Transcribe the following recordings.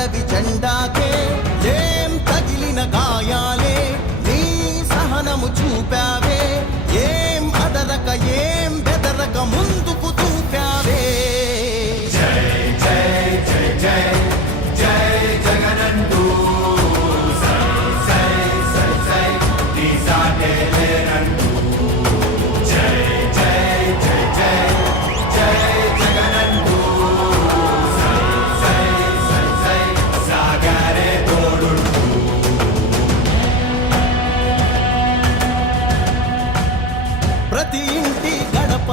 పల్లవి జెండా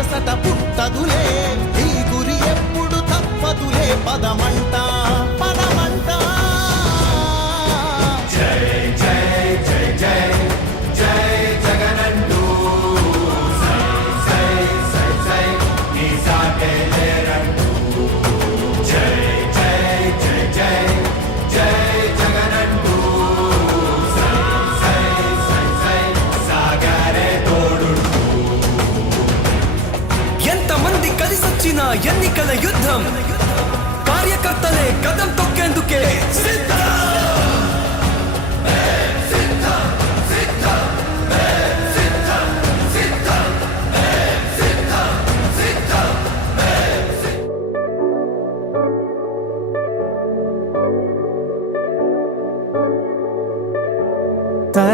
అలసట పుట్టదులే. ఎన్నికల కార్యకర్తలే కదం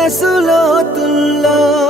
রসুল তুল্লা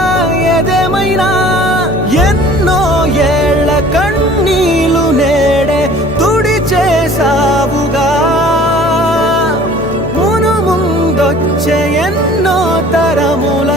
ఏదేమైనా ఎన్నో ఏళ్ళ కన్నీలు నేడే తుడి చేసావుగా మును ముందొచ్చే ఎన్నో తరముల